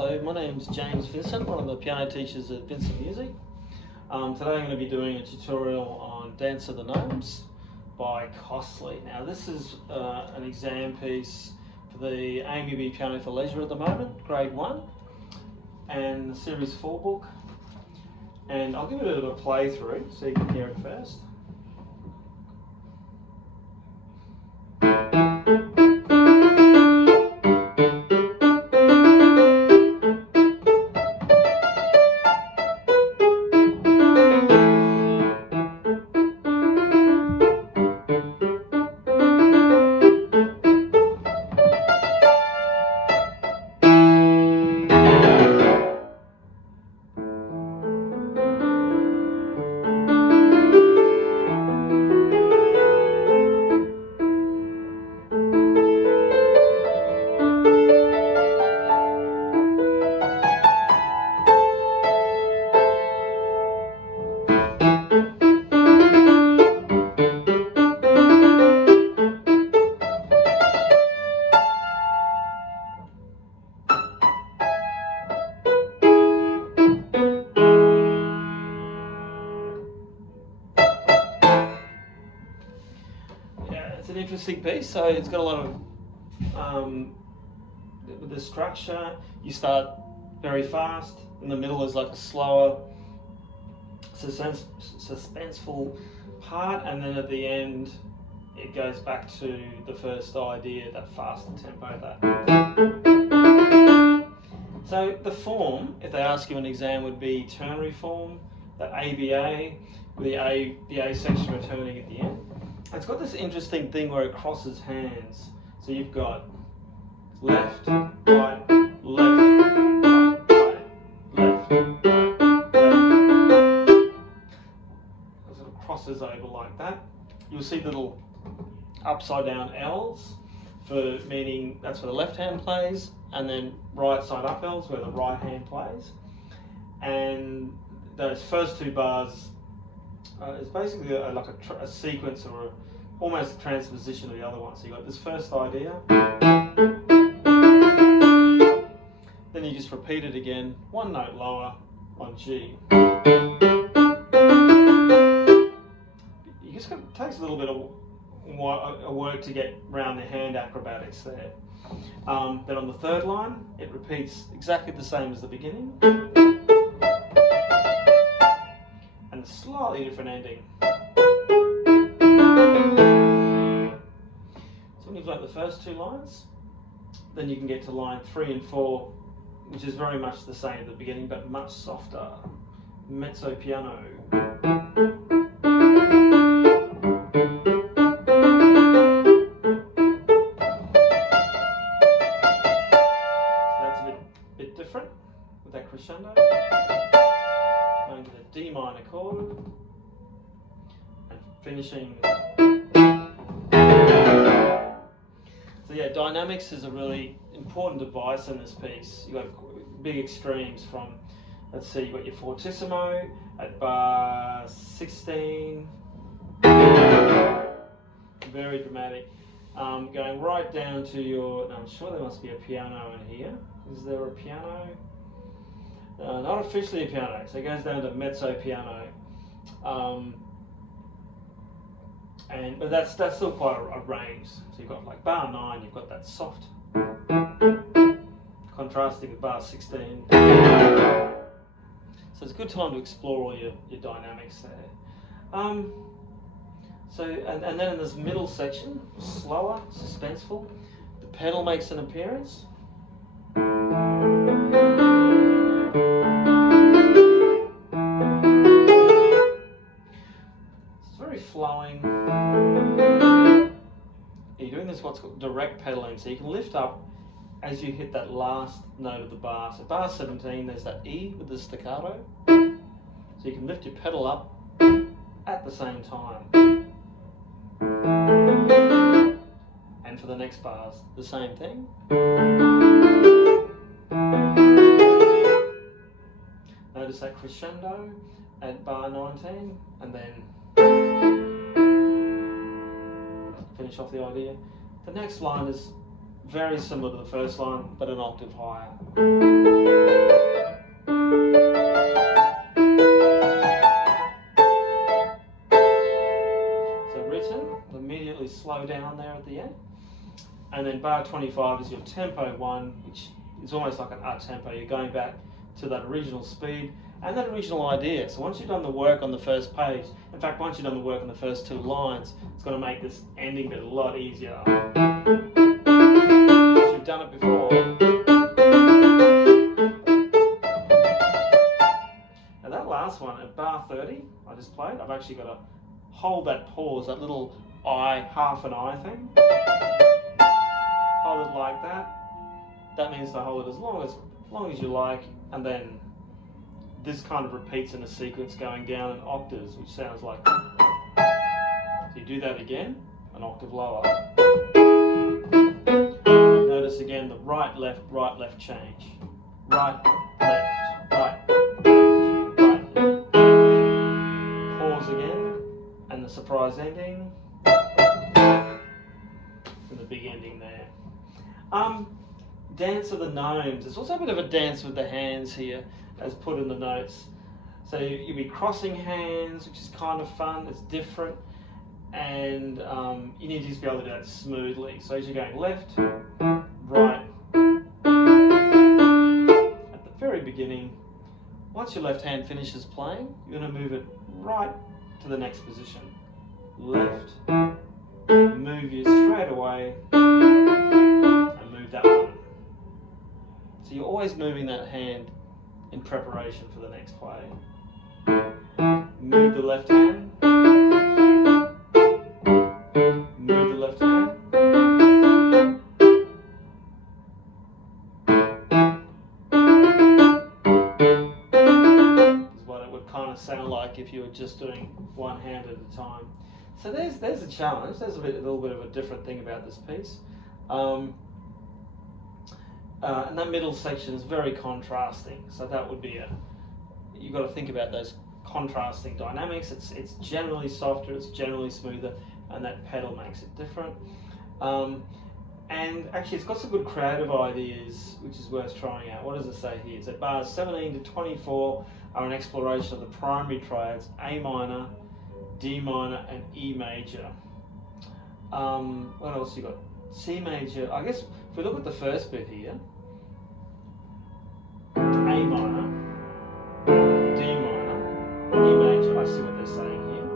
Hello, my name's James Vincent, one of the piano teachers at Vincent Music. Today I'm going to be doing a tutorial on Dance of the Gnomes by Costly. Now this is an exam piece for the AMUB Piano for Leisure at the moment, grade 1, and the series 4 book. And I'll give it a bit of a playthrough so you can hear it first. It's an interesting piece, so it's got a lot of, with the structure, you start very fast, in the middle is like a slower, suspenseful part, and then at the end it goes back to the first idea, that faster tempo. So the form, if they ask you an exam, would be ternary form, the ABA, with the A section returning at the end. It's got this interesting thing where it crosses hands. So you've got left, right, left, right, left, right, left. It sort of crosses over like that. You'll see little upside down L's for meaning that's where the left hand plays, and then right side up L's where the right hand plays. And those first two bars it's basically like a sequence or almost a transposition of the other one. So you've got this first idea, then you just repeat it again, one note lower on G. It takes a little bit of work to get around the hand acrobatics there. Then on the third line, it repeats exactly the same as the beginning, and a slightly different ending. So when you've learnt the first two lines, then you can get to line 3 and 4, which is very much the same at the beginning, but much softer. Mezzo piano. So that's a bit different with that crescendo. Going to the D minor chord and finishing. So yeah, dynamics is a really important device in this piece. You've got big extremes from, let's see, you've got your fortissimo at bar 16, very dramatic. Going right down to your, I'm sure there must be a piano in here. Is there a piano? Not officially a piano, so it goes down to mezzo piano, but that's still quite a range. So you've got like bar 9, you've got that soft, contrasting with bar 16. So it's a good time to explore all your dynamics there. And then in this middle section, slower, suspenseful, the pedal makes an appearance. Flowing. You're doing this what's called direct pedaling, so you can lift up as you hit that last note of the bar. So bar 17, there's that E with the staccato, so you can lift your pedal up at the same time. And for the next bars, the same thing. Notice that crescendo at bar 19, and then finish off the idea. The next line is very similar to the first line, but an octave higher. bar 25 is your tempo 1, which is almost like an up tempo. You're going back to that original speed and that original idea. So once you've done the work on the first page, in fact, once you've done the work on the first 2 lines, it's going to make this ending bit a lot easier. Because you've done it before. Now that last one, at bar 30, I just played, I've actually got to hold that pause, that little I, half an I thing. Hold it like that. That means to hold it as long as you like, and then this kind of repeats in a sequence going down in octaves, which sounds like. So you do that again, an octave lower. Notice again the right, left change. Right, left, right, left, right, left. Pause again, and the surprise ending. And the big ending there. Dance of the Gnomes. There's also a bit of a dance with the hands here, as put in the notes. So you'll be crossing hands, which is kind of fun. It's different, and you need to just be able to do that smoothly. So as you're going left, right. At the very beginning, once your left hand finishes playing, you're going to move it right to the next position. Left, move you straight away, and move that one. So you're always moving that hand in preparation for the next play. Move the left hand. Move the left hand. Is what it would kind of sound like if you were just doing one hand at a time. So there's a challenge. There's a little bit of a different thing about this piece. And that middle section is very contrasting. So that would be you've got to think about those contrasting dynamics. It's generally softer, it's generally smoother, and that pedal makes it different. And actually it's got some good creative ideas, which is worth trying out. What does it say here? So bars 17 to 24 are an exploration of the primary triads, A minor, D minor, and E major. What else you got? C major. I guess if we look at the first bit here, A minor, D minor, E major. I see what they're saying here.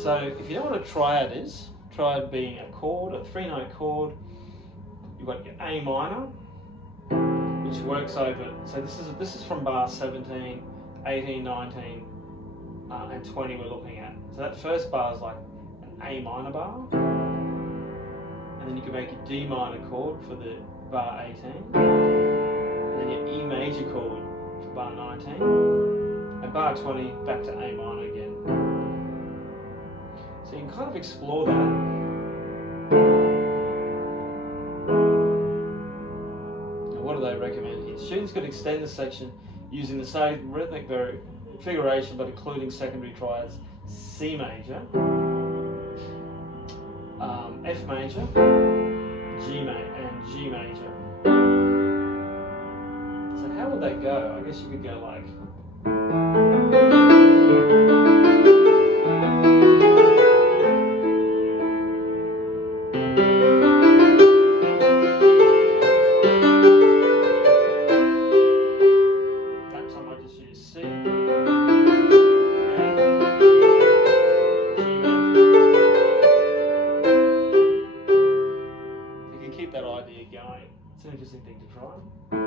So if you know what a triad is, triad being a chord, a 3-note chord, you've got your A minor, which works over. So this is from bar 17, 18, 19, and 20 we're looking at. So that first bar is like an A minor bar, and then you can make a D minor chord for the bar 18, and then your E major chord for bar 19, and bar 20 back to A minor again. So you can kind of explore that. What do they recommend here? Students could extend the section using the same rhythmic configuration but including secondary triads C major, F major, G major. So how would that go? I guess you could go like. That idea going. It's an interesting thing to try. You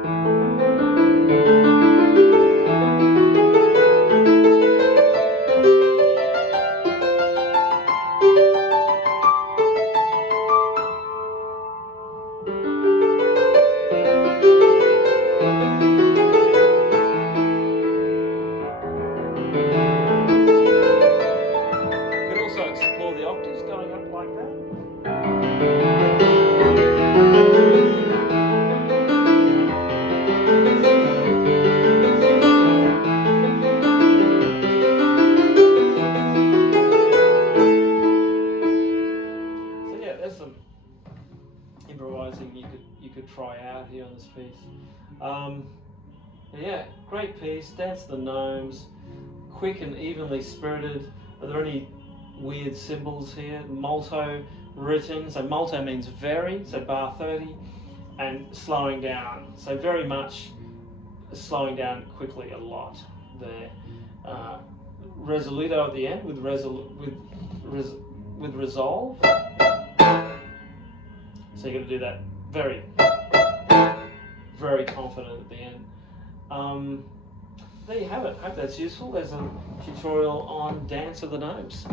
could also explore the octaves going up like that. Some improvising you could try out here on this piece. Yeah, great piece. Dance of the Gnomes. quick and evenly spirited. Are there any weird symbols here? Molto written, so molto means very, so bar 30, and slowing down, so very much slowing down quickly a lot there. Resoluto at the end with resolve. So you're going to do that very, very confident at the end. There you have it. Hope that's useful. There's a tutorial on Dance of the Gnomes.